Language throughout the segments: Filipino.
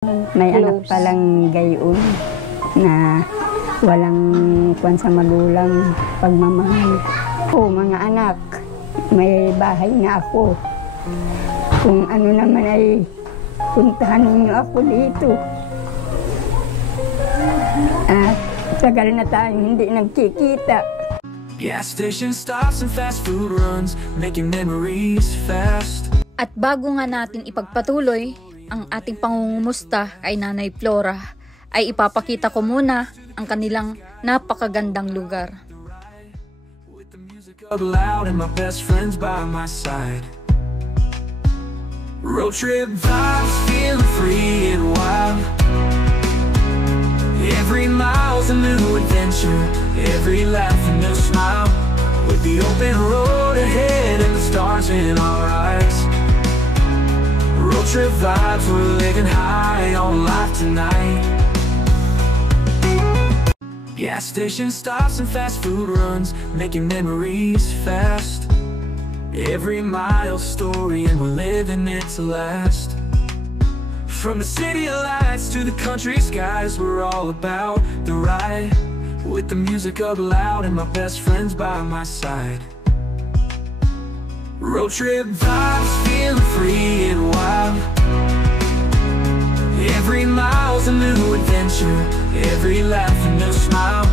May anak palang gayon na walang kwan sa magulang pagmamahal. O mga anak, may bahay na ako. Kung ano naman ay puntahan ninyo ako dito. At tagal na tayong hindi nagkikita. Gas station stops and fast food runs, making memories fast. At bago nga natin ipagpatuloy ang ating pangungumusta kay Nanay Flora, ay ipapakita ko muna ang kanilang napakagandang lugar. With the music up loud and my best friends by my side. Road trip vibes, feeling free and wild. Every mile's a new adventure, every laugh a new smile. With the open road ahead and the stars in our eyes. Road trip vibes, we're living high on life tonight. Gas station stops and fast food runs, making memories fast. Every mile's story and we're living it to last. From the city lights to the country skies, we're all about the ride. With the music up loud and my best friends by my side. Road trip vibes, feeling free and wild. Every mile's a new adventure, every laugh a new smile.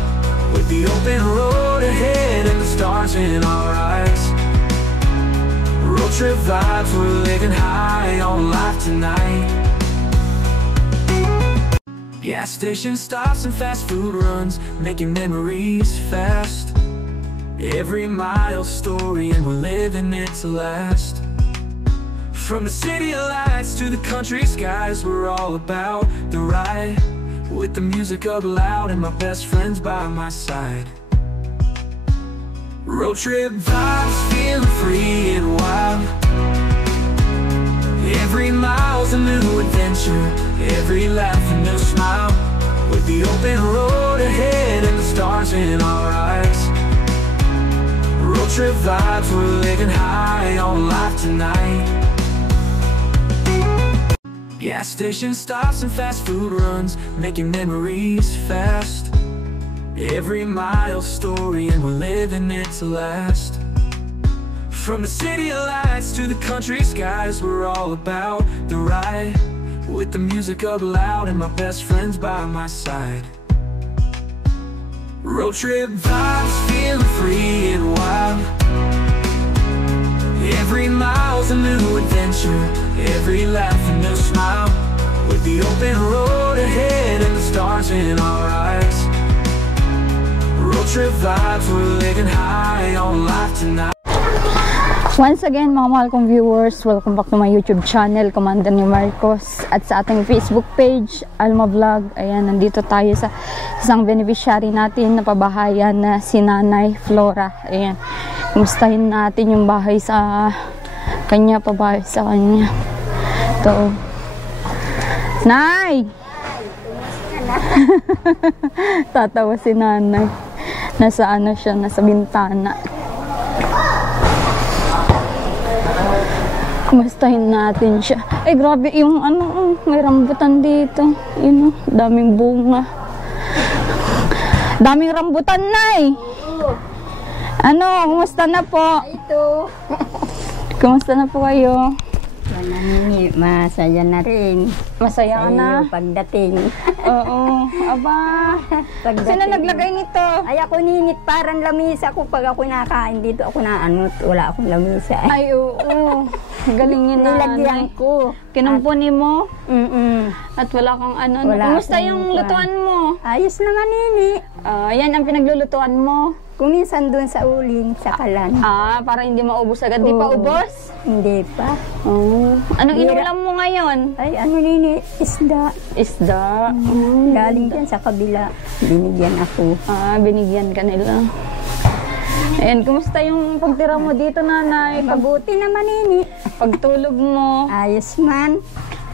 With the open road ahead and the stars in our eyes. Road trip vibes, we're living high on life tonight. Gas station stops and fast food runs, making memories fast. Every mile's story and we're living it to last. From the city lights to the country skies, we're all about the ride. With the music up loud and my best friends by my side. Road trip vibes, feeling free and wild. Every mile's a new adventure, every laugh a new smile. With the open road ahead and the stars in our eyes. Road trip vibes, we're living high on life tonight. Gas station stops and fast food runs, making memories fast. Every mile's story and we're living it to last. From the city lights to the country skies, we're all about the ride. With the music up loud and my best friends by my side. Road trip vibes, feeling free and wild. Every mile's a new adventure, every laugh a new smile. With the open road ahead and the stars in our eyes. Road trip vibes, we're living high on life tonight. Once again, mga mahal kong viewers, welcome back to my YouTube channel, Commander ni Marcos, at sa ating Facebook page, Alma Vlog. Ayan, nandito tayo sa isang beneficiary natin na pabahayan na si Nanay Flora. Ayan, kumustahin natin yung bahay sa kanya, pabahay sa kanya. Ito. Nay! Tatawa si Nanay. Nasa ano siya, nasa bintana. Kumustahin natin siya. Ay, grabe yung ano, may rambutan dito. Yun, daming bunga. Daming rambutan, Nay. Ano, kumusta na po? Ito. Kumusta na po kayo? Masaya na rin. Masaya ka na? Pagdating. Oo. Aba. Sino naglagay nito? Ay, ako ninit. Parang lamisa ko. Pag ako nakain dito, ako na ano, wala akong lamisa. Ay, oo. Galing yun na. Nilagyan ko. Kinumpuni mo? Mm-mm. At wala kang ano. Wala Kumusta yung akong lutuan mo? Ayos naman nini. Yan ang pinaglulutuan mo. Kung minsan doon sa uling, sa kalan. Para hindi maubos agad. Di pa ubos? Hindi pa. Anong inulam mo ngayon? Ay, ano nini? Isda. Isda. Galing dyan sa kabila. Binigyan ako. Binigyan ka nila. Ayan, kumusta yung pagtira mo dito, Nanay? Mabuti naman nini. Pagtulog mo? Ayos man.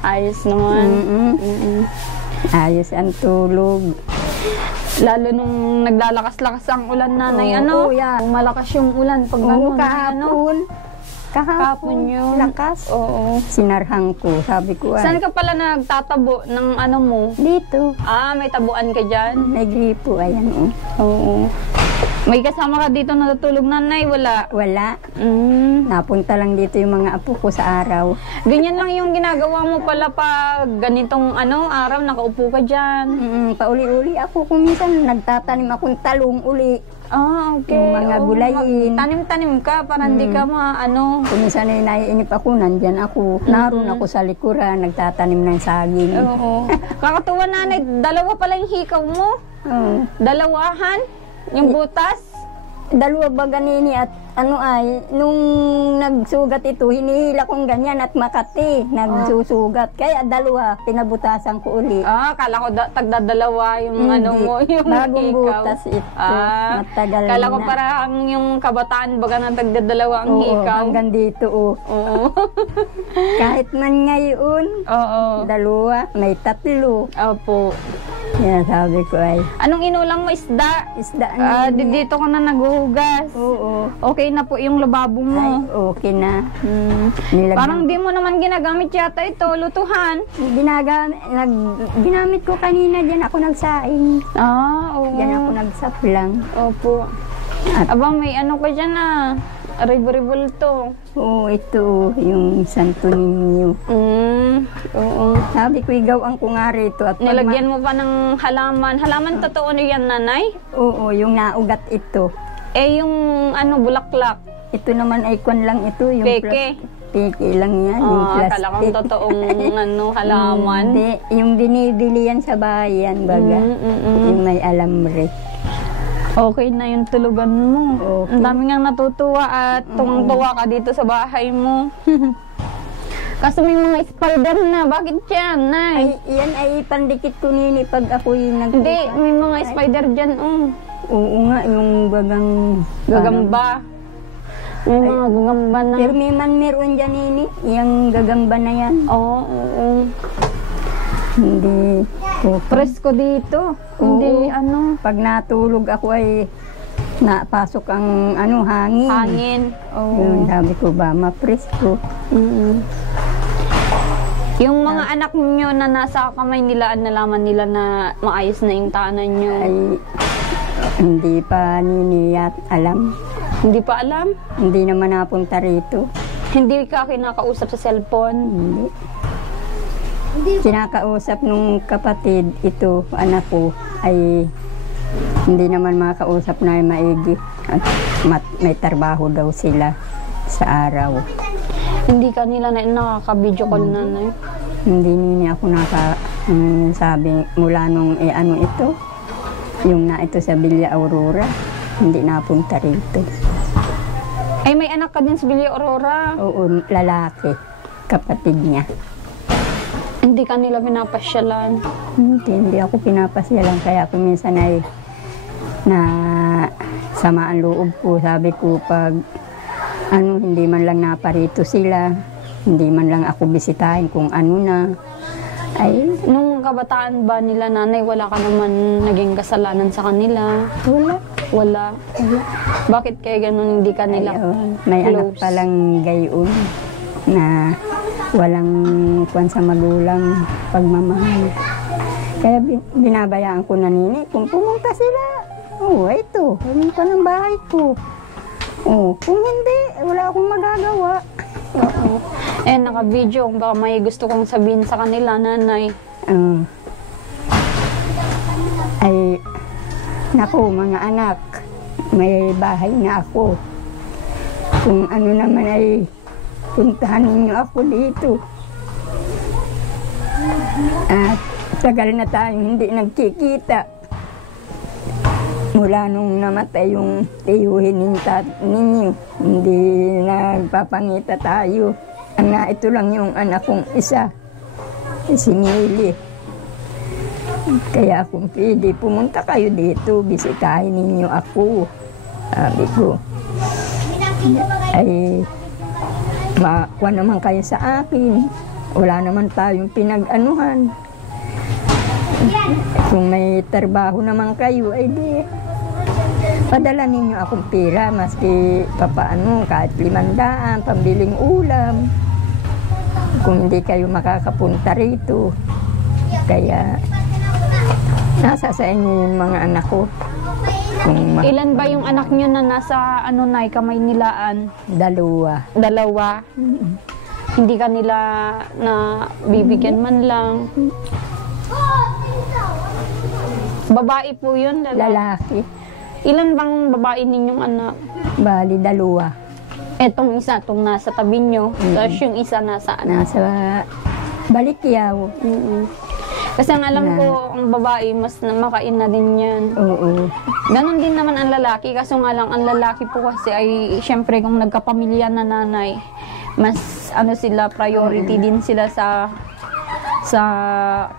Ayos naman. Ayos ang tulog. Lalo nung naglalakas-lakas ang ulan, Nanay. Oo, ano? yan. Malakas yung ulan pag Oo, gano'n. kahapon. Kahapon yun. Lakas. Oo. Sinarhang ko. Sabi ko, Saan ka pala nagtatabo ng ano mo? dito. May tabuan ka dyan? May gripo. Ayan, oh. Oo. May kasama ka dito natutulog, nanay? Wala? Wala. Mm. Napunta lang dito yung mga apo ko sa araw. Ganyan lang yung ginagawa mo pala pag ganitong araw, nakaupo ka dyan. Pauli-uli ako. Kung minsan nagtatanim akong talong uli. Okay. Yung mga Oo, gulayin. Tanim-tanim ka para hindi ka Kung minsan ay naiinip ako, nandyan ako. Naroon ako sa likuran, nagtatanim ng saging. Oo. Kakatuwa, nanay, dalawa pala yung hikaw mo. Oo. Dalawahan? Yung butas? Dalawa ba ganini at nung nagsugat ito, hinihila kong ganyan at Makati, nagsusugat. Kaya dalawa, pinabutasan ko uli. Kala ko tagdadalawa yung mo, yung bagong hikaw. butas ito. Matagal Kala ko na. parang yung kabataan baga na tagdadalawa ang Oo, hikaw. hanggang dito, oh. Oo. Kahit man ngayon, Oo. dalawa, may tatlo. Opo. Kaya sabi ko ay, Anong inulang mo? Isda? isda Dito ka na naghuhugas. Oo. Okay na po yung lababo Ay, mo. okay na. Mm. Parang di mo naman ginagamit yata ito, lutuhan. Ginamit ko kanina, dyan ako nagsaing. Oo. Dyan ako nagsaplang. Opo. Aba, may ka dyan Ribo-ribol to. Oo, ito, yung Santo Niño. Oo. Sabi ko, igawang ko nga rito. At Nilagyan mo pa ng halaman. Halaman totoo na yan, nanay? Oo, yung naugat ito. Yung bulaklak. Ito naman ay kwan lang ito. Yung Peke. Peke lang yan, yung plastic. Kala kong totoong halaman. Hindi, yung binibili yan sa bayan, baga. Yung may alambre. Okay na yung tulugan mo. Okay. Ang dami nga natutuwa at tuwang-tuwa ka dito sa bahay mo. Kaso may mga spider na. Bakit yan, nay? Ay, yan ay pandikit ko nini pag ako'y nagpupa. Hindi, may mga spider dyan. Oo nga, yung Gagamba. May mga gagamba na. Pero meron dyan nini, yung gagamba na yan. Oo. Hindi. Presko dito. Hindi, Pag natulog ako ay napasok ang hangin. hangin. Yun, sabi ko ba, mapresko. Yung mga anak niyo na nasa kamay nila, nalaman nila na maayos na yung tahanan niyo. Ay, hindi pa niniyat alam. Hindi pa alam? Hindi naman napunta rito. Hindi ka kinakausap sa cellphone? Hindi. Kinakausap nung kapatid, ito, anak ko, ay hindi naman makausap na maigi. At may trabaho daw sila sa araw. Hindi ka nila nakaka-video call, nanay? Hindi nini ako sabi mula nung ito, yung na ito sa Villa Aurora, hindi napunta rito. Ay, may anak ka din sa Villa Aurora? Oo, lalaki, kapatid niya. Hindi ka nila pinapasyalan? Hindi ako pinapasyalan, kaya ako minsan ay na sama ang loob ko. Sabi ko pag hindi man lang naparito sila, hindi man lang ako bisitahin kung na. Ay, Nung kabataan ba nila, nanay, wala ka naman naging kasalanan sa kanila? Wala. Bakit kaya ganun hindi ka nila may close? anak palang gayon na walang kwan sa magulang pagmamahal. Kaya binabayaan ko na nini, kung pumunta sila, ito, pumunta ng bahay ko. Kung hindi, wala akong magagawa. Oo. Naka-video. Baka may gusto kong sabihin sa kanila, nanay. Ay, naku, mga anak, may bahay na ako. Kung naman ay puntahan ninyo ako dito. At tagal na tayong hindi nagkikita. Mula nung namatay yung tiyuhin ninyo, hindi nagpapangita tayo. Ito lang yung anak kong isa, si Mili. Kaya kung pwede, pumunta kayo dito, bisitahin ninyo ako. Sabi ko, ay, makuha naman kayo sa akin. Wala naman tayong pinag-anuhan. Kung may trabaho naman kayo, ay di. Padala ninyo akong pera, maski papaano, kahit 500, pambiling ulam. Kung hindi kayo makakapunta rito. Kaya, nasa sa inyo yung mga anak ko. Ilan ba yung anak nyo na nasa Nay, Kamay Nilaan? 2. Hindi ka nila na bibigyan man lang. Babae po yun? Lalaki. Ilan bang babae ninyong anak? Bali, 2. Etong isa, itong nasa tabi nyo. Tapos yung isa nasaan? Nasa Balikyaw. Kasi ang alam ko, ang babae, mas makain na din yan. Oo. Ganon din naman ang lalaki. Kaso nga lang, ang lalaki po kasi ay, syempre, kung nagkapamilya na nanay, mas sila, priority din sila sa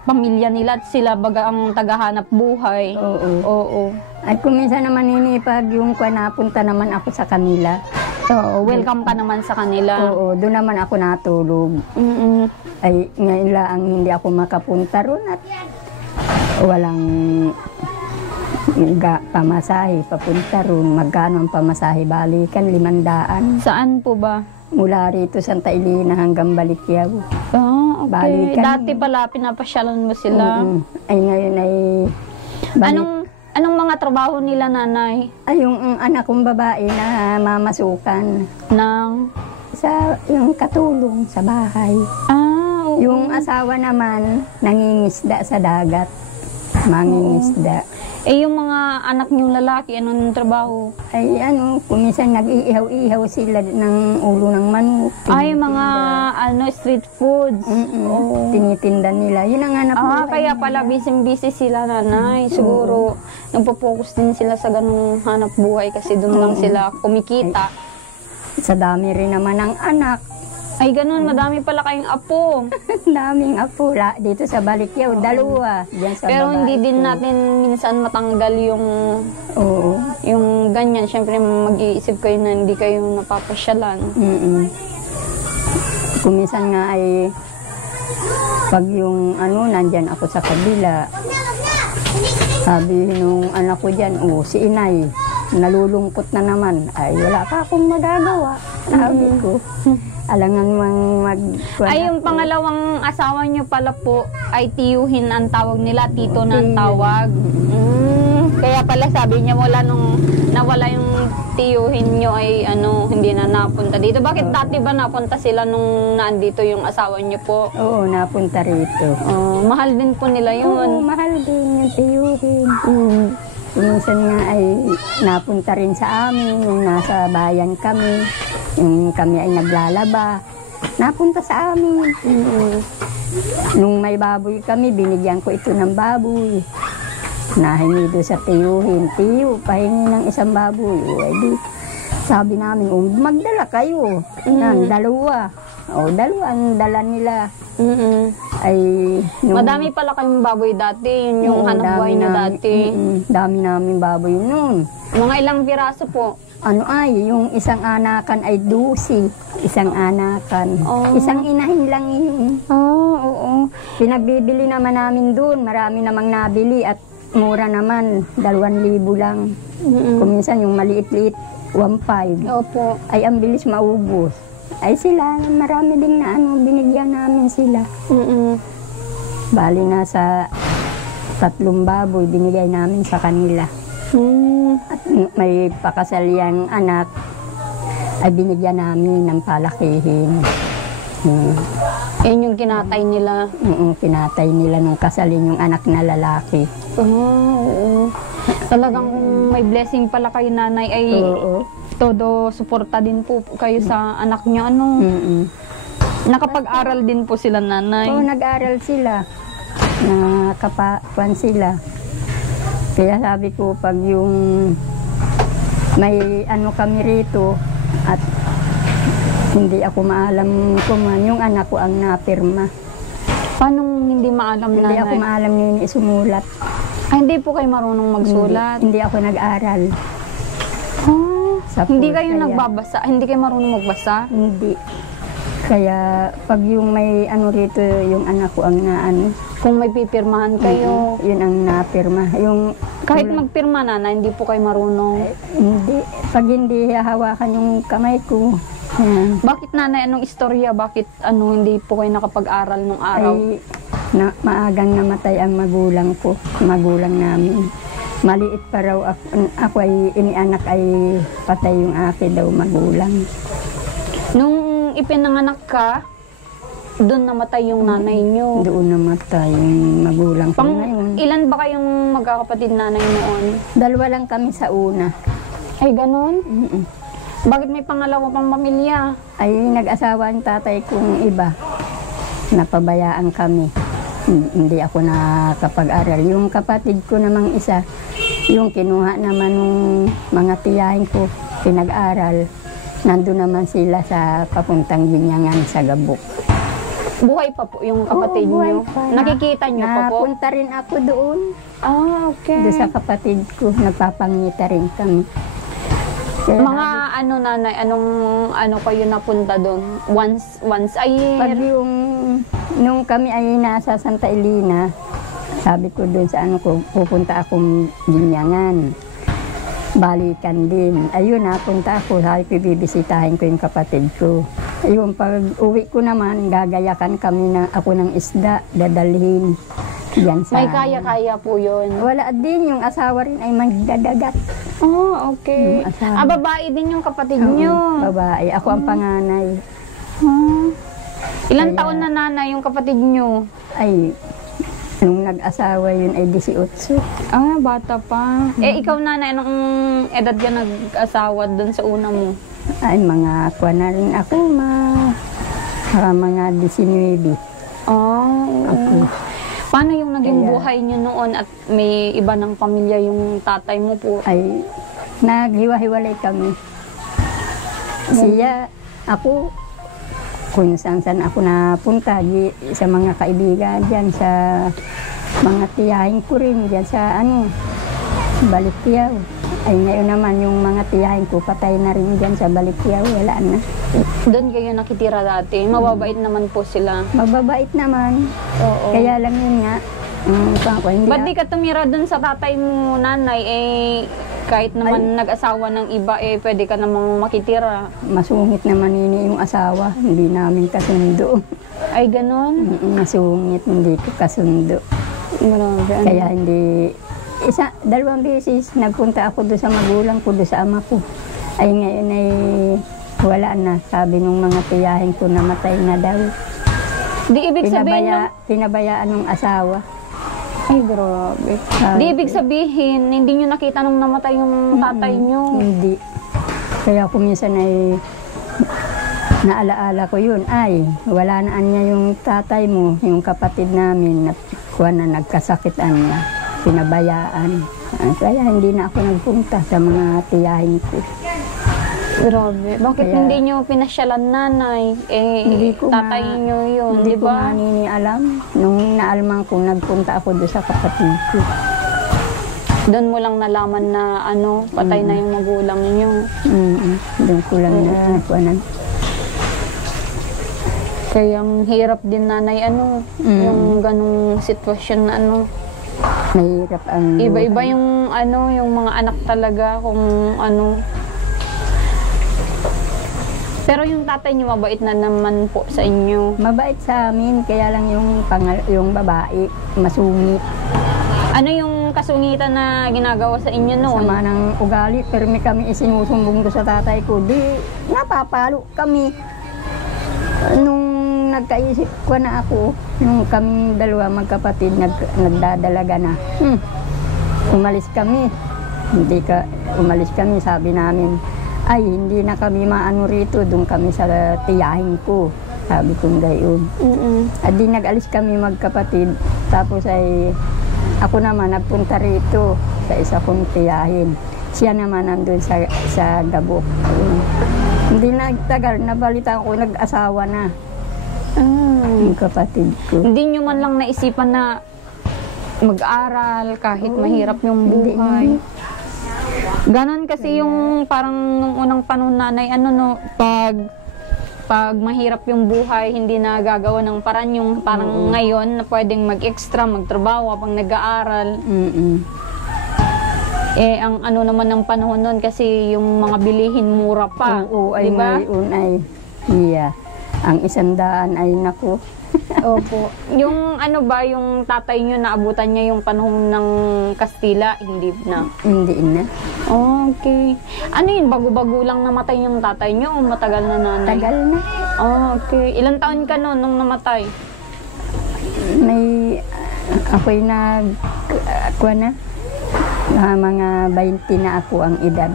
pamilya nila at sila baga ang tagahanap buhay. Oo. At kung minsan naman hinipag yung napunta naman ako sa kanila. So, welcome ka naman sa kanila. Oo, doon naman ako natulog. Ay, ngayon lang hindi ako makapunta ron at walang pamasahe papunta ron. Magkano ang pamasahe? Balikan, 500. Saan po ba? Mula rito, Santa Elena hanggang Balikyaw. Okay. Balikan. Dati pala, pinapasyalan mo sila. Ay, ngayon ay... Anong mga trabaho nila, nanay? Ay, yung anak kong babae na mamasukan. Yung katulong sa bahay. Oo. Yung asawa naman, nangingisda sa dagat. Mangingisda. Yung mga anak niyong lalaki, anong trabaho? Ay, kuminsan nag-iihaw-ihaw sila ng ulo ng manok. Ay, mga street foods. Tinitinda nila. Yun ang hanap buhay kaya nila. pala busy-busy sila, nanay. Siguro, nagpo-focus din sila sa ganung hanap buhay kasi doon lang sila kumikita. Sa dami rin naman ng anak. Ay, ganun. Madami pala kayong apo. Daming apo. Dito sa Balikyaw, 2. Diyan sa Pero babae hindi din ko. natin minsan matanggal yung ganyan. Siyempre, mag-iisip kayo na hindi kayo napapasyalan. Kung minsan nga ay pag yung nandyan ako sa kabila, sabi nung anak ko dyan, si inay, nalulungkot na naman. Ay, wala ka akong magagawa. Sabi ko. Alangan mang Ay, yung pangalawang asawa niyo pala po ay tiyuhin ang tawag nila, tito na ang tawag. Kaya pala sabi niya wala nung nawala yung tiyuhin niyo ay hindi na napunta dito. Bakit dati ba napunta sila nung naandito yung asawa niyo po? Oo, napunta rito. Mahal din po nila yun. Oo, mahal din yung tiyuhin. Minsan nga ay napunta rin sa amin, yung nasa bayan kami, yung kami ay naglalaba, napunta sa amin. Nung may baboy kami, binigyan ko ito ng baboy. Nahingi doon sa tiyuhin, tiyo, pahingi ng isang baboy. Ay di, sabi namin, magdala kayo ng 2. 2 ang dala nila. Ay, madami pala kayong baboy dati, yun yung hanap buhay na dati. Dami namin baboy noon. Mga ilang piraso po? Yung isang anakan ay 12. Isang anakan. Isang inahin lang yun. Oo. Pinagbibili naman namin doon. Marami namang nabili at mura naman. 2,000 lang. Kung minsan yung maliit-liit, 1,500. Opo. Ay, ang bilis maubos. Ay sila, marami din na binigyan namin sila. Bali na sa 3 baboy, binigay namin sa kanila. At may pakasal yang anak, ay binigyan namin ng palakihin. Yun yung kinatay nila. Kinatay nila nung kasalin yung anak na lalaki. Oo. Talagang kung may blessing pala kayo, nanay, ay todo suporta din po kayo sa anak niyo. Nakapag-aral din po sila, nanay? Oo, nag-aral sila. Nakapakuan sila. Kaya sabi ko, pag yung may kami rito at hindi ako maalam kung yung anak ko ang napirma. Paano hindi maalam, nanay? Hindi ako maalam yun isumulat. Ay, hindi po kayo marunong magsulat? Hindi ako nag-aral. Hindi kayo nagbabasa? Hindi kayo marunong magbasa? Hindi. Kaya pag yung may rito, yung anak ko ang Kung may pipirmahan kayo? Yun ang napirma. Yung Kahit magpirma na hindi po kayo marunong. Hindi, pag hindi hahawakan yung kamay ko, yan. Bakit nanay, anong istorya? Bakit hindi po kayo nakapag-aral nung araw? Ay, maagang namatay ang magulang namin. Maliit pa raw ako ay inianak ay patay yung akin daw magulang. Nung ipinanganak ka, doon namatay yung nanay nyo. Doon namatay yung magulang ko ngayon. Ilan ba kayong magkakapatid nanay noon? 2 lang kami sa una. Ay, ganon? Mm-mm. Bakit may pangalawa pang pamilya? Ay nag-asawa ang tatay kong iba. Napabayaan kami. Hindi ako nakapag-aral. Yung kapatid ko namang isa, yung kinuha naman ng mga tiyahin ko, pinag-aral. Nandun naman sila sa papuntang Binyangan sa Gabok. Buhay pa po yung kapatid Oo, buhay nyo? pa. Nakikita nyo pa po? Napunta rin ako doon. Ah, okay. Doon sa kapatid ko, nagpapangita rin kami. Kaya Mga nanay, ano kayo napunta doon? Once a year? pag nung kami ay nasa Santa Elena, sabi ko doon sa pupunta akong Binyangan. Balikan din. Ayun, napunta ako. Sabi ko, bibisitahin ko yung kapatid ko. Ayun, pag uwi ko naman, gagayakan kami ako ng isda, dadalhin. Yan sa... May kaya-kaya po yun. Wala din, yung asawa rin ay magdadagat. Oh, okay. Yung asawa. Babae din yung kapatid Oo, nyo. babae. Ako ang panganay. Ilang Kaya- taon na nanay yung kapatid nyo? Ay, nung nag-asawa yun ay 18. Ah, bata pa. Ikaw nanay, anong edad ka nag-asawa doon sa una mo? Ay, mga kuha na rin ako, mga 19. Oh. Paano yung naging Kaya- buhay nyo noon at may iba ng pamilya yung tatay mo po? Ay, naghiwa-hiwalay kami. Siya, ako, kung saan ako napunta, sa mga kaibigan dyan, sa mga tiyahin ko rin, dyan sa Balikyaw. Ay ngayon naman yung mga tiyahin ko, patay na rin dyan sa Balikyaw, wala na. Doon kayo nakitira dati. Mababait naman po sila. Mababait naman, Oo. kaya lang yun nga, hindi Ba't di ka tumira doon sa tatay mo, nanay? Kahit naman nag-asawa ng iba, pwede ka namang makitira. masungit naman yun yung asawa, hindi namin kasundo. Ay, ganon? Masungit, hindi ko kasundo. Grabe. Kaya hindi, 2 beses nagpunta ako doon sa magulang ko, doon sa ama ko. Ay ngayon ay wala na. Sabi nung mga tiyahin ko, namatay na daw. Di ibig sabihin yung... Pinabayaan ng asawa. Ay, grabe. Di ibig sabihin, hindi nyo nakita nung namatay yung tatay nyo. Hindi. Kaya kung minsan ay naalaala ko yun, ay wala na niya yung tatay mo, yung kapatid namin, nagkasakitan na, pinabayaan. Kaya hindi na ako nagpunta sa mga tiyahin ko. Grabe. Bakit Kaya- hindi nyo pinasyalan nanay? Hindi ko tatay nga- nyo yun, Hindi di ko ba? alam. Nung naalman ko, nagpunta ako doon sa kapatid ko. Doon mo lang nalaman na patay na yung magulang nyo. Doon ko lang na kuwanan. Kaya ang hirap din nanay, yung ganong sitwasyon na Mahirap ang iba-iba buhay. yung mga anak talaga kung Pero yung tatay niyo mabait na naman po sa inyo. Mabait sa amin, kaya lang yung babae, masungit. Ano yung kasungitan na ginagawa sa inyo noon? Sama ng ugali, pero may kami isinusumbong doon sa tatay ko. Di, napapalo kami. Nung nagkaisip ko na ako, nung kaming 2 magkapatid, nagdadalaga na. Umalis kami. Umalis kami, sabi namin, ay, hindi na kami maano rito, doon kami sa tiyahin ko. Sabi kong gayon. At di nag-alis kami magkapatid. Tapos ay, ako naman nagpunta rito sa isa kong tiyahin. Siya naman nandun sa Gabok. Ayun. Hindi nagtagal, nabalita ko, nag-asawa na. Yung kapatid ko. Hindi nyo man lang naisipan na mag-aral kahit mahirap yung buhay. Ganon kasi yung parang nung unang panahon nanay, pag mahirap yung buhay, hindi na gagawa ng paraan yung parang ngayon na pwedeng mag-extra, magtrabaho pang nag-aaral. Eh, ang ano naman ng panahon nun kasi yung mga bilihin mura pa. Oo, ay diba? ngayon ay, iya. Ang 100 ay naku. Opo. Yung ano ba, yung tatay nyo, naabutan niya yung panahon ng Kastila? Hindi na. Hindi na. Okay. Ano yun, bago-bago lang namatay yung tatay nyo o matagal na nanay? Tagal na. Okay. Ilang taon ka noon nung namatay? May, ako'y kuha na. Mga 20 na ako ang edad.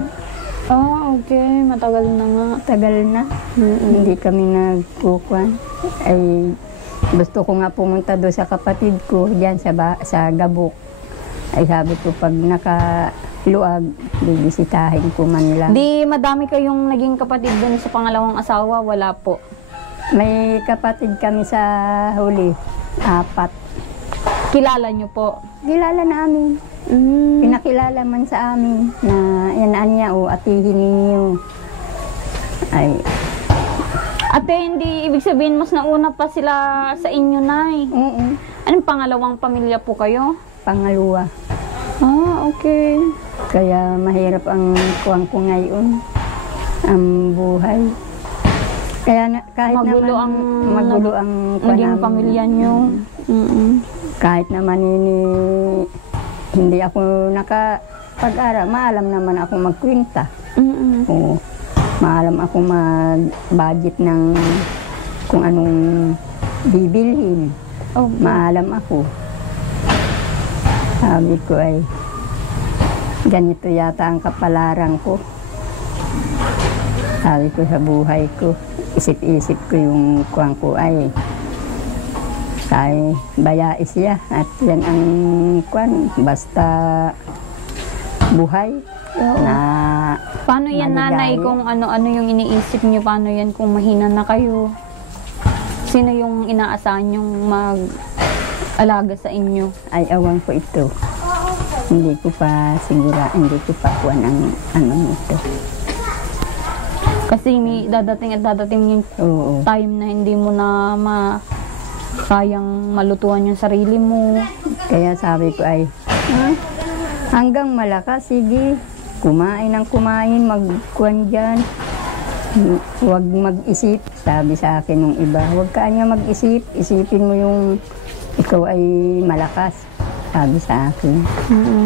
Okay. Matagal na nga. Tagal na. Hindi kami nagkukuhan. Ay, gusto ko nga pumunta doon sa kapatid ko, diyan sa Gabok. Ay sabi ko, pag nakaluag, bibisitahin ko man lang. Di madami kayong naging kapatid dun sa pangalawang asawa? Wala po. May kapatid kami sa huli, 4. Kilala nyo po? Kilala namin. Pinakilala man sa amin na yan niya o atihin ninyo. Ay, Ate, hindi ibig sabihin mas nauna pa sila sa inyo, Nay. oo, Anong pangalawang pamilya po kayo? pangalawa. Okay. Kaya mahirap ang kuwang ko ngayon, ang buhay. Kaya kahit Magulo naman ang magulo ang kuwan naging namin. pamilya nyo. Kahit naman hindi ako nakapag-aral, maalam naman ako magkwenta. Oo. Maalam ako mag-budget ng kung anong bibilhin. Maalam ako. Sabi ko ay, ganito yata ang kapalaran ko. Sabi ko sa buhay ko, isip-isip ko yung kuwang ko ay, bayais siya. At yan ang kuwan, basta buhay. Na Paano yan, Nanay, maligaya. kung ano-ano yung iniisip nyo? Paano yan kung mahina na kayo? Sino yung inaasahan yung mag-alaga sa inyo? Ay, awan ko ito. Hindi ko pa sigura, hindi ko pa kuwan ang ano nito. Kasi may dadating at dadating yung Oo. time na hindi mo na kayang malutuan yung sarili mo. Kaya sabi ko ay, hanggang malakas, sige, kumain ng kumain, magkuhan dyan. Huwag mag-isip, sabi sa akin ng iba. Huwag ka nga mag-isip, isipin mo yung ikaw ay malakas, sabi sa akin.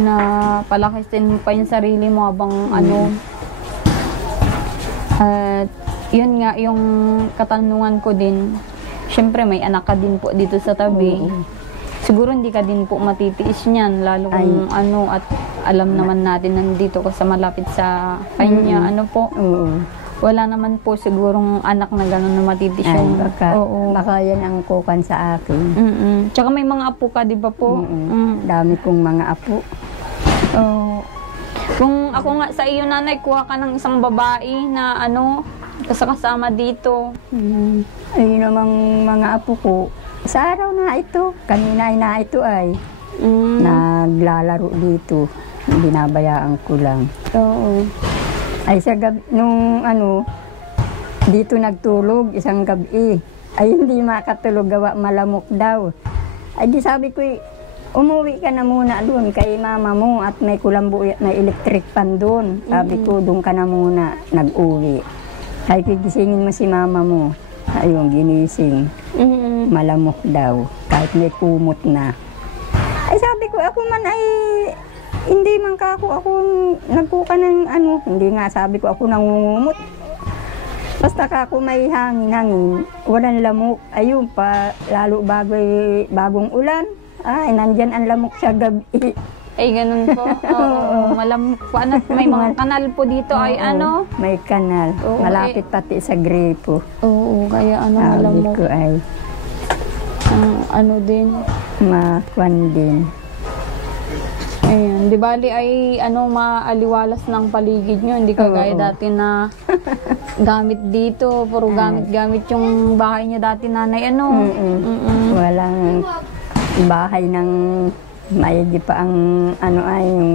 Na palakisin mo pa yung sarili mo habang ano. At yun nga, yung katanungan ko din, syempre may anak ka din po dito sa tabi. Siguro hindi ka din po matitiis niyan, lalo kung ano, at alam naman natin nandito ko sa malapit sa kanya, ano po. Oo. Wala naman po sigurong anak na gano'n na matitiis Ay, yung... baka yan ang kukan sa akin. Tsaka may mga apo ka, di ba po? Dami kong mga apo. Kung ako nga sa iyo, Nanay, kuha ka ng isang babae na ano, kasama dito. Ayun namang mga apo ko. Sa araw na ito, kanina na ito ay naglalaro dito. Binabayaan ko lang. Oo. Ay sa gabi, nung ano, dito nagtulog isang gabi. Ay hindi makatulog, gawa malamok daw. Ay di sabi ko, umuwi ka na muna doon kay mama mo at may kulambo, may electric pan doon. Sabi ko, doon ka na muna, nag-uwi. Ay gigisingin mo si mama mo. Ayun, ginising. Malamok daw, kahit may kumot na. Ay sabi ko, ako man ay, hindi man ka ako nagkuka ng ano, hindi nga sabi ko ako nangungumot. Basta ka ako may hangin, walang lamok. Ayun pa, lalo bagong ulan. Ay, nandyan ang lamok sa gabi. Ay, ganun po. Oo. Malamok po. Ano, may mga kanal po dito ay ano? May kanal. Oo, Malapit pati sa gripo. Oo, kaya ano, Sabi malamok. ko ay, Ano din. makwan din. Ayan. Di bali ay ano, maaliwalas ng paligid nyo. Hindi kagaya Oo. dati na gamit dito. Puro gamit-gamit yung bahay niya dati, Nanay. Ano? Walang bahay ng maigi pa ang ano ay yung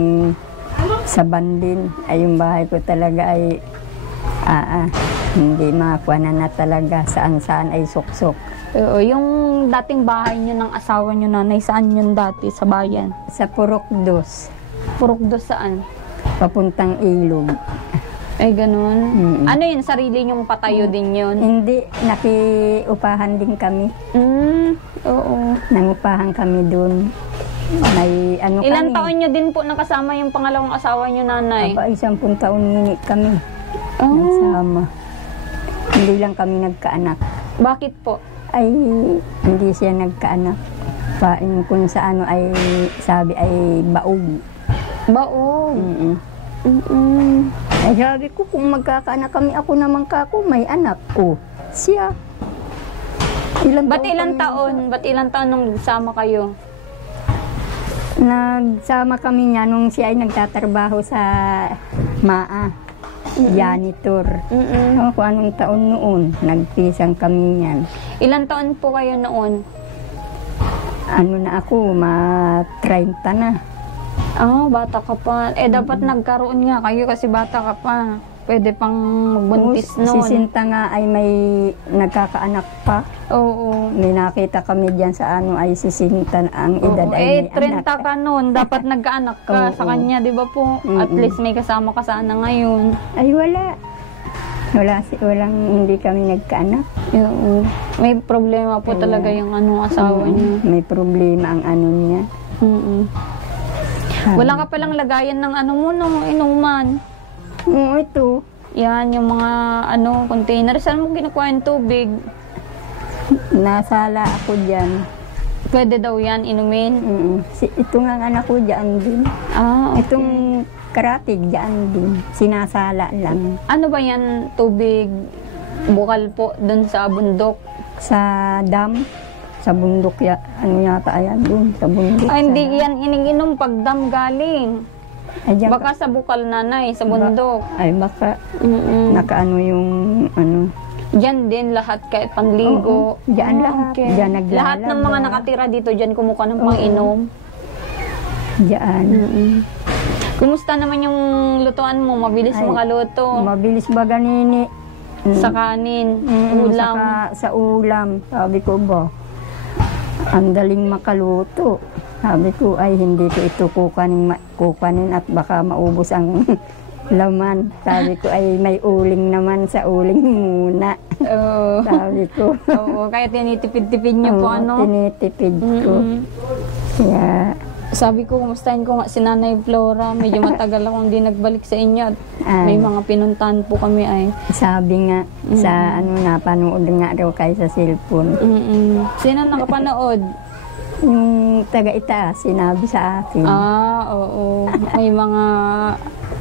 sa bandin. Ay yung bahay ko talaga ay hindi makuha na talaga. Saan-saan ay suksok. Oo, yung dating bahay nyo ng asawa nyo, Nanay, saan yun dati? Sa bayan? Sa Purok Dos. Purok do saan? papuntang ilog. Ay, ganun. Mm. Ano yun? Sarili niyong patayo din yun? Hindi, nakiupahan din kami. Oo. Nangupahan kami doon. May ano Ilan kami. taon niyo din po nakasama yung pangalawang asawa niyo, nanay? Aba, 10 taon nini kami. Oh. Nagsama. Hindi lang kami nagkaanak. Bakit po? Ay, hindi siya nagkaanak. Kung sa ano ay sabi ay baog. Baog. Ay sabi ko, kung magkakaanak kami, ako naman kako, may anak ko. Siya. Ba't ilang taon nung sama kayo? Nagsama kami niya nung siya ay nagtatrabaho sa MAA. Janitor. Kung anong taon noon, nagpisang kami niyan. Ilang taon po kayo noon? Ano na ako, 30 na. Bata ka pa. Dapat nagkaroon nga kayo kasi bata ka pa. Pwede pang magbuntis Si noon. Sinta nga ay may nagkakaanak pa. Oo. May nakita kami diyan sa ano ay si Sinta ang edad ay may 30 anak. ka noon. Dapat nagkaanak ka sa kanya, di ba po? At least may kasama ka sana ngayon. Ay wala. Walang hindi kami nagkaanak. Oo. May problema po talaga yung asawa niya. May problema ang ano niya. Wala ka palang lagayan ng inuman. Oo, ito. Yan, yung mga container. Saan mo kinukuha yung tubig? Nasala ako diyan. Pwede daw yan inumin? Ito nga ang anak ko diyan din. Okay. Itong karatig diyan din. Sinasala lang. Ano ba yan? Tubig bukal po dun sa bundok? Sa dam. Sa bundok yata ayan dun. Sa bundok. Ay, hindi yan iniginom pag dam galing. Ay, diyan Baka sa bukal, nanay, sa bundok. Ay baka nakaano yung ano. Diyan din lahat kahit panligo. Oo, diyan lahat. Okay. Diyan naglalaba. Lahat ng mga nakatira dito diyan kumukuha ng pang-inom. Diyan. Kumusta naman yung lutuan mo? Mabilis makaluto. Mabilis ba ganini? Sa kanin, ulam. Sa ulam. Sabi ko ba, ang daling makaluto. Sabi ko ay hindi ko ito kukanin at baka maubos ang laman. Sabi ko ay may uling naman, sa uling muna. Oo. Sabi ko. Oo, kaya tinitipid-tipid niyo po Tinitipid ko. Kaya sabi ko, kumustahin ko nga si Nanay Flora. Medyo matagal akong hindi nagbalik sa inyo. At may mga pinuntahan po kami ay. sabi nga sa napanood nga raw kayo sa cellphone. Sino nakapanood? Yung taga-itaas, sinabi sa akin. Oo. May mga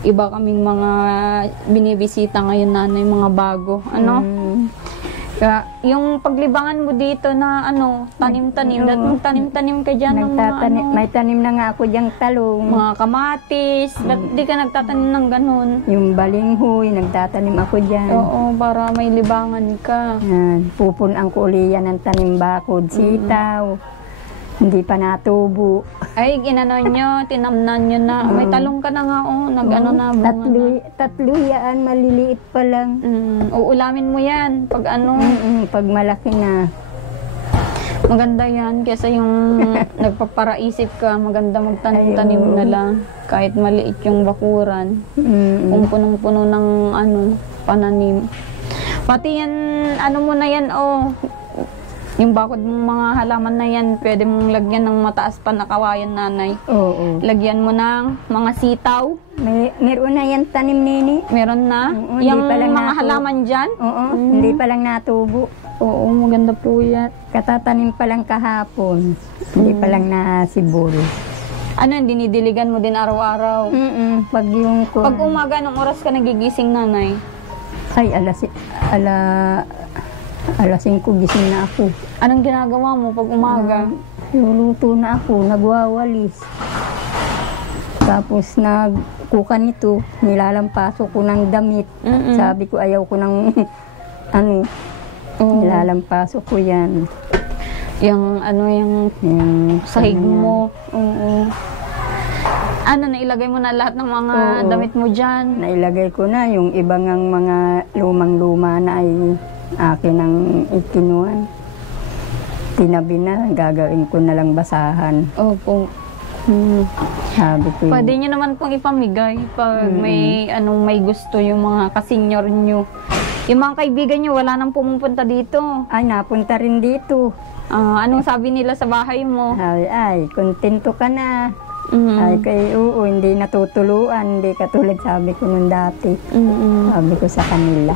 iba kaming mga binibisita ngayon, nanay, mga bago. Kaya, yung paglibangan mo dito na tanim-tanim, tanim-tanim ka dyan ng mga May tanim na nga ako diyang talong. mga kamatis. Ba't di ka nagtatanim ng ganun? Yung balinghoy, nagtatanim ako dyan. Oo, para may libangan ka. Yan, pupunan ko uli yan ng tanim bakod, sitaw. Hindi pa natubo. Ay, ginano nyo, tinamnan nyo na. May talong ka na nga, nag-ano na, bunga na. Tatlo yan, maliliit pa lang. Uulamin mo yan, pag Pag malaki na. maganda yan. Kesa yung nagpaparaisip ka, maganda magtanim-tanim na lang. Kahit maliit yung bakuran. Kung punong-puno ng pananim. Pati yan, mo na yan, yung bakod mong mga halaman na yan, pwede mong lagyan ng mataas pa na kawayan, nanay. Oo. Lagyan mo ng mga sitaw. Meron na yan tanim nini. Meron na. Oo, Yung hindi pa lang mga halaman dyan. Oo, hindi pa lang natubo. Oo, maganda po yan. Katatanim pa lang kahapon. Hindi pa lang nasibol. Dinidiligan mo din araw-araw? Pag yung Pag umaga, anong oras ka nagigising, nanay? Ay, alas 5 gising na ako. Anong ginagawa mo pag umaga? Luluto na ako, nagwawalis. Tapos nagkuka nito, nilalampasok ko ng damit. Sabi ko ayaw ko ng nilalampasok ko yan. Yung yung sahig mo. Oo. Nailagay mo na lahat ng mga damit mo dyan? Nailagay ko na, yung ibang mga lumang-luma na ay akin ang ikinuhan. Tinabi na, gagawin ko na lang basahan. Opo. Sabi ko Pwede nyo naman pong ipamigay pag may may gusto yung mga kasenyor nyo. Yung mga kaibigan nyo, wala nang pumupunta dito. ay napunta rin dito. Anong sabi nila sa bahay mo? Ay, kontento ka na. Ay, oo, hindi natutuluan. Hindi katulad sabi ko nung dati. Sabi ko sa kanila.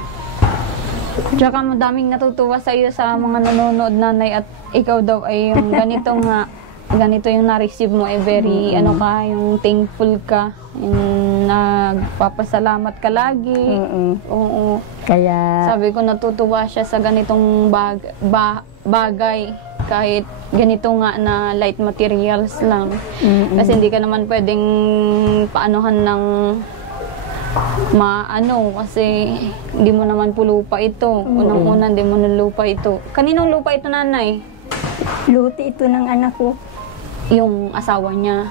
Tsaka madaming natutuwa sa iyo sa mga nanonood, nanay, at ikaw daw ay yung ganito nga, ganito yung na-receive mo, very yung thankful ka, yung nagpapasalamat ka lagi. Oo. Kaya, Sabi ko natutuwa siya sa ganitong bagay, kahit ganito nga na light materials lang. Kasi hindi ka naman pwedeng paanohan ng kasi hindi mo naman po lupa ito. Unang-una, hindi mo na lupa ito. Kaninong lupa ito, nanay? luti ito ng anak ko. Yung asawa niya.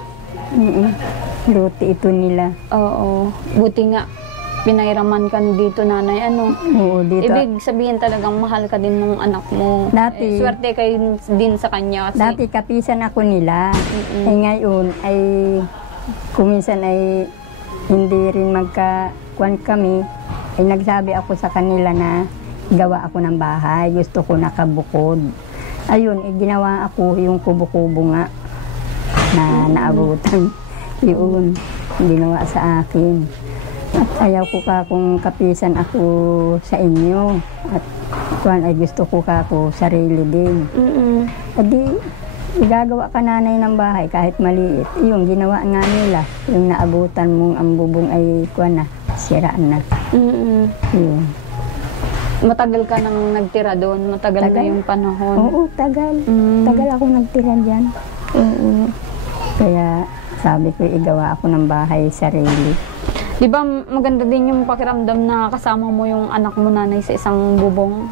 Luti ito nila. Oo. Buti nga, pinairaman ka dito, nanay. Oo, dito. Ibig sabihin talagang mahal ka din ng anak mo. Dati, swerte kayo din sa kanya. Kasi, dati kapisan ako nila. Ay ngayon, ay kuminsan ay hindi rin magkakuan kami. Ay nagsabi ako sa kanila na gawa ako ng bahay. Gusto ko nakabukod. Ayun, ginawa ako yung kubo-kubo nga na naabutan. Yun, ginawa sa akin. At ayaw ko ka kung kapisan ako sa inyo. At kuan ay gusto ko ka ako sarili din. Adi, igagawa ka nanay ng bahay kahit maliit. Yung ginawa nga nila, yung naabutan mong ang bubong ay kuan na, siraan na. Yun. Matagal ka nang nagtira doon? Matagal na yung panahon? Oo, tagal. Tagal ako nagtira dyan. Kaya sabi ko, igawa ako ng bahay sarili. Di ba maganda din yung pakiramdam na kasama mo yung anak mo, nanay, sa isang bubong?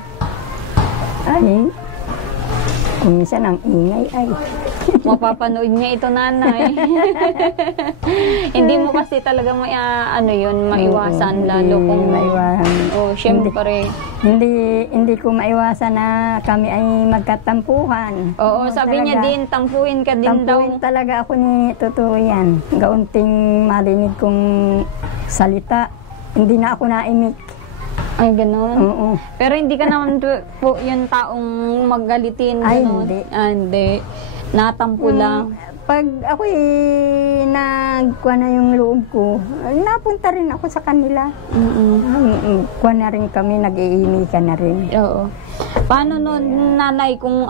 Ay, kung minsan ang ingay ay. Mapapanood niya ito, nanay. Hindi mo kasi talaga maiwasan, lalo kung maiwasan. Syempre. Hindi ko maiwasan na kami ay magkatampuhan. Oo, sabi niya din, tampuhin ka din daw. Tampuhin talaga ako ni totoo yan. Gaunting marinig kong salita, hindi na ako naimik. Ay, gano'n? Oo. Pero hindi ka naman po yung taong magalitin. Ay, gano'n? hindi. Hindi. Natampo lang. Pag ako'y nagkuha na yung loob ko, napunta rin ako sa kanila. Kuha na rin kami, nag-iimikan na rin. Oo. Paano nun, nanay, kung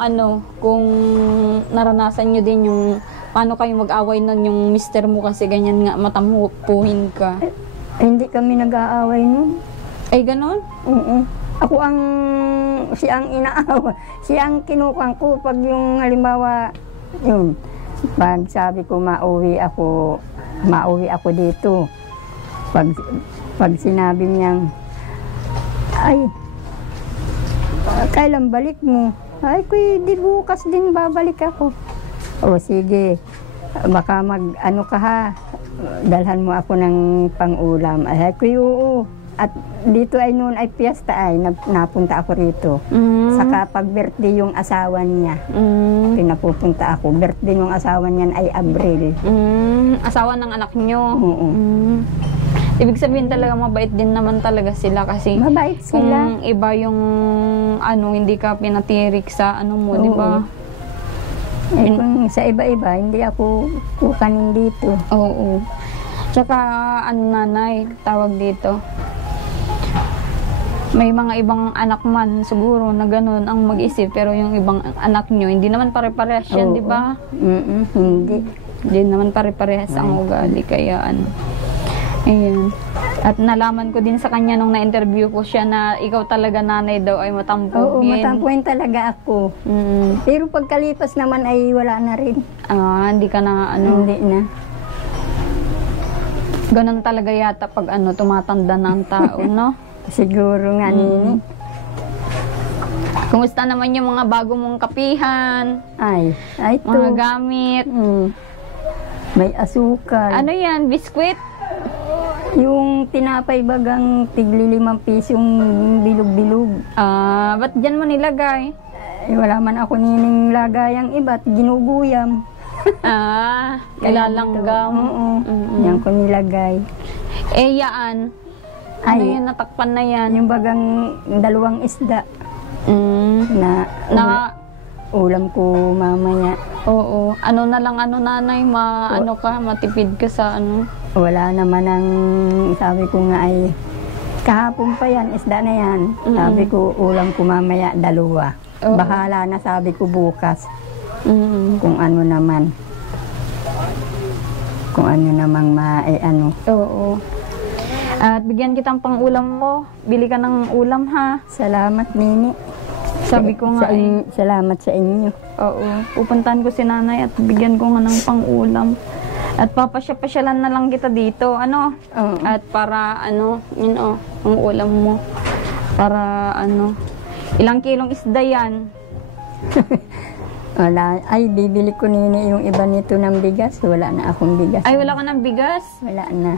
naranasan nyo din yung, paano kayo mag-away nun yung mister mo kasi ganyan nga, matampuhin ka? Hindi kami nag-aaway nun. Ay, gano'n? Ako siyang inaawa, siyang kinukang ko pag yung halimbawa, yun, pag sabi ko mauwi ako dito. Pag sinabi niyang, ay, kailan balik mo? Ay, di bukas din babalik ako. O sige, baka mag-ano ka ha, dalhan mo ako ng pang-ulam. Ay, oo. At dito ay noon ay piyesta ay napunta ako rito. Saka pag birthday yung asawa niya, pinapupunta ako. Birthday yung asawa niyan ay Abril. Asawa ng anak niyo? Oo. Ibig sabihin talaga mabait din naman talaga sila kasi mabait sila. Kung iba yung hindi ka pinatirik sa mo, di ba? Kung sa iba-iba, hindi ako kukanin dito. Oo. Tsaka nanay, tawag dito. May mga ibang anak man siguro na gano'n ang mag-isip, pero yung ibang anak nyo, hindi naman pare-parehas yan, di ba? Hindi. Hindi naman pare-parehas ang ugali, kaya Ayan. At nalaman ko din sa kanya nung na-interview ko siya na ikaw talaga, nanay, daw ay matampuhin. Oo, matampuhin talaga ako. Pero pagkalipas naman ay wala na rin. Hindi ka na Hindi na. Ganun talaga yata pag tumatanda na ang tao, no? Siguro nga nini. Kumusta naman yung mga bago mong kapihan? Ay ito. Mga gamit? May asukal. Ano yan? Biskwit? Yung tinapay bagang tigli 5 pisong bilog-bilog. Ba't dyan mo nilagay? Wala man ako nining lagayang iba at ginuguyam. Ilalanggam. Oo. Yan ko nilagay. Yaan. Ano Ay. yung natakpan na yan? Yung bagang dalawang isda na ulam ko mamaya. Oo. Ano na lang, nanay, matipid ka sa ano? Wala naman ang sabi ko nga ay kahapon pa yan, isda na yan. Sabi ko ulam ko mamaya 2. Oo. Bahala na sabi ko bukas. Kung ano naman. Kung ano namang ano. Oo. At bigyan kitang pang-ulam mo. Bili ka ng ulam, ha? Salamat, Nini. Sabi ko nga Salamat sa inyo. Oo. Pupuntahan ko si nanay at bigyan ko nga ng pang-ulam. At papasya-pasyalan na lang kita dito, ano? Oo. At para, yun ang ulam mo. Para, ilang kilong isda yan? Wala. Ay, bibili ko Nini yung iba nito ng bigas. Wala na akong bigas. Ay, wala ka ng bigas? Wala na.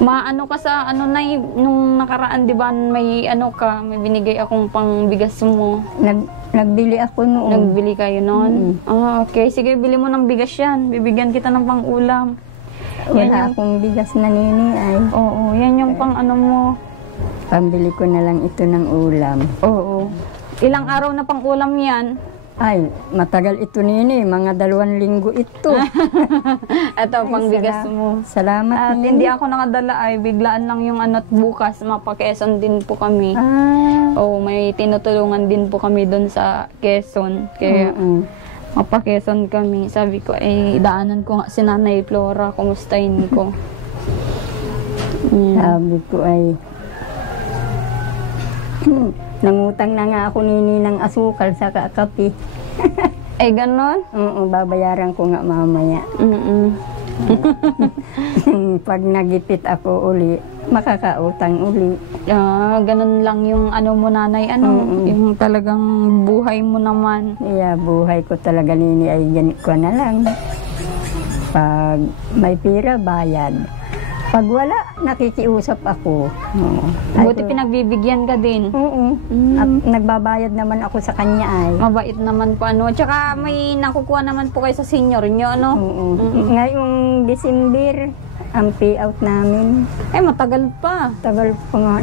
Maano ka sa nung nakaraan, di ba, may may binigay akong pangbigas mo. Nagbili ako noon. Nagbili kayo noon? Okay. Sige, bili mo ng bigas yan. Bibigyan kita ng pang-ulam. Wala akong bigas na Nini ay. Oo, yan yung pang mo. Pambili ko na lang ito ng ulam. Oo. Ilang araw na pang-ulam yan? Ay, matagal ito Nini. Mga 2 linggo ito. Ito, pangbigas mo. Salamat At Nini. hindi ako nakadala ay biglaan lang yung bukas mapa-Quezon din po kami. Oo, may tinutulungan din po kami doon sa Quezon. Kaya mapa-Quezon kami. Sabi ko, daanan ko nga si Nanay Flora. Kumustahin ko. Sabi ko ay nangutang na nga ako Nini ng asukal sa kape. Ganon? Oo, babayaran ko nga mamaya. Pag nagipit ako uli, makakautang uli. Ganon lang yung mo nanay, yung talagang buhay mo naman. Buhay ko talaga Nini ay ganit ko na lang. Pag may pira, bayad. Pag wala, nakikiusap ako. Buti pinagbibigyan ka din. Oo. At nagbabayad naman ako sa kanya ay. Mabait naman po Tsaka may nakukuha naman po kayo sa senior nyo, Oo. Ngayong December, ang payout namin. Matagal pa. Tagal pa nga.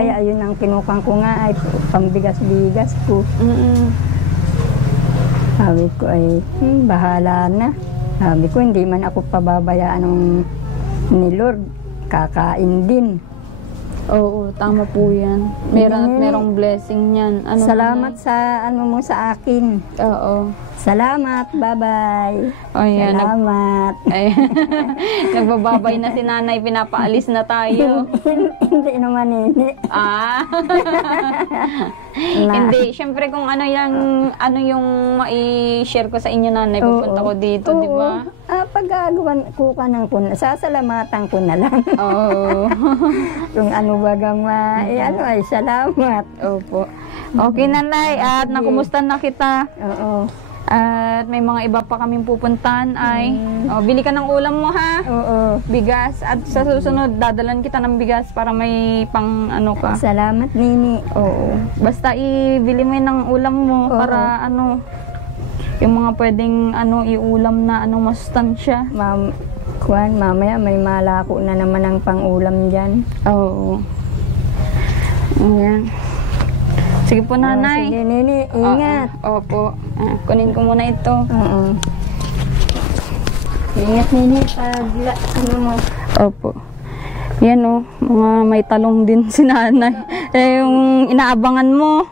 Kaya yun ang kinukang ko nga ay pambigas-bigas ko. Sabi ko ay, bahala na. Sabi ko, hindi man ako pababayaan ng ni Lord, kakain din. Oo, tama po yan. Merong blessing yan. Salamat sa mo sa akin. Oo. Salamat, bye-bye. Ayan, Salamat. Nagbababay na si nanay, pinapaalis na tayo. Hindi naman Nini. Hindi, syempre kung ano yung mai-share ko sa inyo nanay, pupunta ko dito, di ba? Pag-agawan ko ka ng sasalamatan ko na lang. Oo. Kung ano bagang ay salamat. Opo. Okay nanay, at nakumusta na kita. Oo. At may mga iba pa kaming pupuntahan ay bili ka ng ulam mo ha. Oo. Bigas. At sa susunod dadalan kita ng bigas para may pang ka. Salamat Nini. Oo. Basta ibili mo ng ulam mo para yung mga pwedeng iulam na masustansya. Mamaya may malako na naman ang pang-ulam dyan. Oo. Ayan. Sige po nanay. Sige Nini, ingat. Opo. Kunin ko muna ito. Oo. Ingat Nini pag mo. Opo. Yan mga may talong din si nanay. Yung inaabangan mo.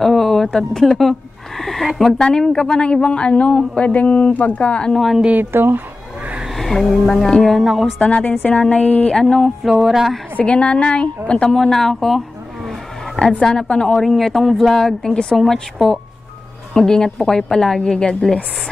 Oo, 3. Magtanim ka pa ng ibang pwedeng pagka-anuhan dito. May mga... Yun, nakusta natin si Nanay, Flora. Sige nanay, punta muna ako. At sana panoorin nyo itong vlog. Thank you so much po. Mag-ingat po kayo palagi. God bless.